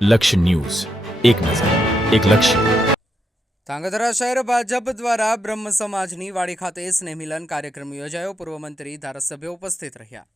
લક્ષ્ય ન્યૂઝ, એક નજર, એક લક્ષ્ય. ધાંગધ્રા શહેર ભાજપ દ્વારા બ્રહ્મ સમાજની વાડી ખાતે સ્નેહમિલન કાર્યક્રમ યોજાયો. પૂર્વ મંત્રી ધારાસભ્યો ઉપસ્થિત રહ્યા.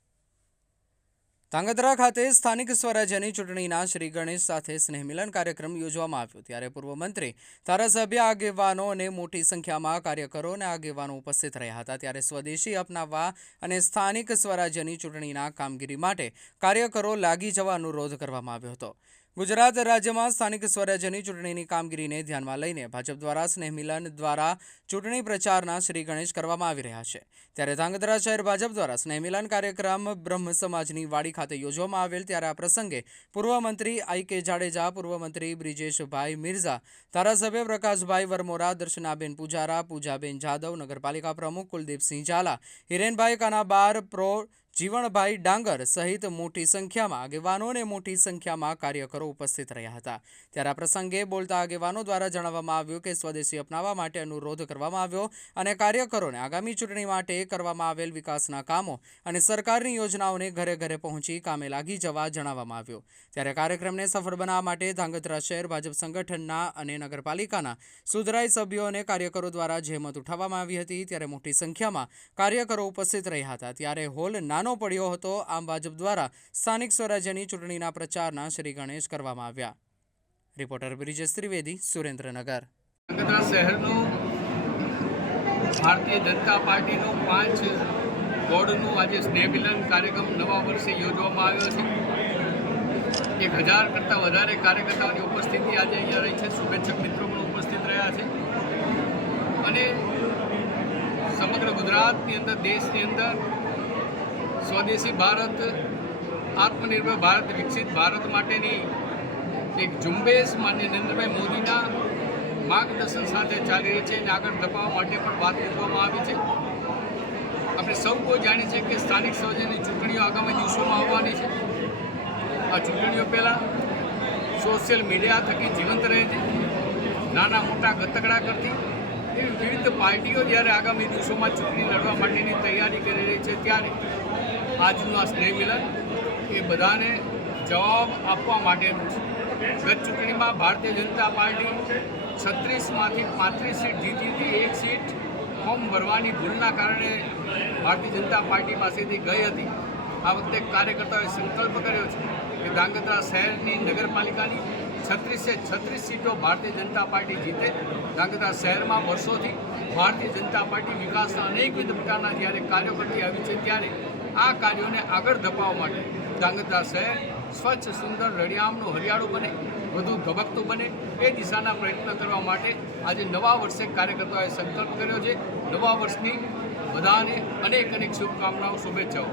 ધાંગધ્રા ખાતે સ્થાનિક સ્વરાજ્યની ચૂંટણીના શ્રી ગણેશ સાથે સ્નેહમિલન કાર્યક્રમ યોજવામાં આવ્યો, ત્યારે પૂર્વ મંત્રી, ધારાસભ્ય, આગેવાનો અને મોટી સંખ્યામાં કાર્યકરો અને આગેવાનો ઉપસ્થિત રહ્યા હતા. ત્યારે સ્વદેશી અપનાવવા અને સ્થાનિક સ્વરાજ્યની ચૂંટણીના કામગીરી માટે કાર્યકરો લાગી જવા અનુરોધ કરવામાં આવ્યો હતો. ગુજરાત રાજ્યમાં સ્થાનિક સ્વરાજ્યની ચૂંટણીની કામગીરીને ધ્યાનમાં લઈને ભાજપ દ્વારા સ્નેહમિલન દ્વારા ચૂંટણી પ્રચારના શ્રી ગણેશ કરવામાં આવી રહ્યા છે. ત્યારે ધાંગધ્રા શહેર ભાજપ દ્વારા સ્નેહમિલન કાર્યક્રમ બ્રહ્મ સમાજની વાડી ખાતે યોજવામાં આવેલ. ત્યારે આ પ્રસંગે પૂર્વ મંત્રી આઈ.કે. જાડેજા, પૂર્વ મંત્રી બ્રિજેશભાઈ મિર્ઝા, ધારાસભ્ય પ્રકાશભાઈ વરમોરા, દર્શનાબેન પૂજારા, પૂજાબેન જાદવ, નગરપાલિકા પ્રમુખ કુલદીપસિંહ ઝાલા, હિરેનભાઈ કાનાબાર, પ્રો જીવણભાઈ ડાંગર સહિત મોટી સંખ્યામાં આગેવાનો અને મોટી સંખ્યામાં કાર્યકરો ઉપસ્થિત રહ્યા હતા. ત્યારે આ પ્રસંગે બોલતા આગેવાનો દ્વારા જણાવવામાં આવ્યું કે સ્વદેશી અપનાવવા માટે અનુરોધ કરવામાં આવ્યો અને કાર્યકરોને આગામી ચૂંટણી માટે કરવામાં આવેલ વિકાસના કામો અને સરકારની યોજનાઓને ઘરે ઘરે પહોંચી કામે લાગી જવા જણાવવામાં આવ્યું. ત્યારે કાર્યક્રમને સફળ બનાવવા માટે ધાંગધ્રા શહેર ભાજપ સંગઠનના અને નગરપાલિકાના સુધરાઈ સભ્યો અને કાર્યકરો દ્વારા જહેમત ઉઠાવવામાં આવી હતી. ત્યારે મોટી સંખ્યામાં કાર્યકરો ઉપસ્થિત રહ્યા હતા. ત્યારે હોલ નાનો પડ્યો હતો. આમ ભાજપ દ્વારા સ્થાનિક સ્વરાજ્યની ચૂંટણીના પ્રચારના શ્રી ગણેશ કરવામાં આવ્યા. રિપોર્ટર બ્રિજેશ ત્રિવેદી, સુરેન્દ્રનગર. ધાંગધ્રા શહેરનું ભારતીય જનતા પાર્ટીનું 5 વોર્ડનું આજે સ્નેહમિલન કાર્યક્રમ નવા વર્ષે યોજવામાં આવ્યો છે. 1000 કરતાં વધારે કાર્યકર્તાઓની ઉપસ્થિતિ આજે અહીંયા રહી છે. શુભેચ્છક મિત્રો પણ ઉપસ્થિત રહ્યા છે અને સમગ્ર ગુજરાતની અંદર, દેશની અંદર સ્વદેશી ભારત, આત્મનિર્ભર ભારત, વિકસિત ભારત માટેની એક ઝુંબેશ માન્ય નરેન્દ્રભાઈ મોદીના માર્ગદર્શન સાથે ચાલી રહી છે અને આગળ ધપાવવા માટે પણ વાત મૂકવામાં આવી છે. આપણે સૌ કોઈ જાણીએ છીએ કે સ્થાનિક સ્વરાજ્યની ચૂંટણીઓ આગામી દિવસોમાં આવવાની છે. આ ચૂંટણીઓ પહેલાં સોશિયલ મીડિયા થકી જીવંત રહે છે, નાના મોટા ગતકડા કરતી એવી વિવિધ પાર્ટીઓ જ્યારે આગામી દિવસોમાં ચૂંટણી લડવા માટેની તૈયારી કરી રહી છે, ત્યારે આજનું આ સ્નેહમિલન એ બધાને જવાબ આપવા માટેનું છે. ગત ચૂંટણીમાં ભારતીય જનતા પાર્ટી 36માંથી 35 સીટ જીતી હતી. 1 સીટ ફોર્મ ભરવાની ભૂલના કારણે ભારતીય જનતા પાર્ટી પાસેથી ગઈ હતી. આ વખતે કાર્યકર્તાઓએ સંકલ્પ કર્યો છે કે ધાંગધ્રા શહેરની નગરપાલિકાની 36 સીટો ભારતીય જનતા પાર્ટી જીતે. ધાંગધ્રા શહેરમાં વર્ષોથી ભારતીય જનતા પાર્ટી વિકાસના અનેકવિધ પ્રકારના જ્યારે કાર્યો કરતી આવી છે, ત્યારે આ કાર્યોને આગળ ધપાવવા માટે ધાંગધ્રા શહેર સ્વચ્છ, સુંદર, રળિયામણું, હરિયાળું બને, વધુ ધબકતું બને એ દિશાના પ્રયત્ન કરવા માટે આજે નવા વર્ષે કાર્યકર્તાઓએ સંકલ્પ કર્યો છે. નવા વર્ષની બધાને અનેક શુભકામનાઓ, શુભેચ્છાઓ.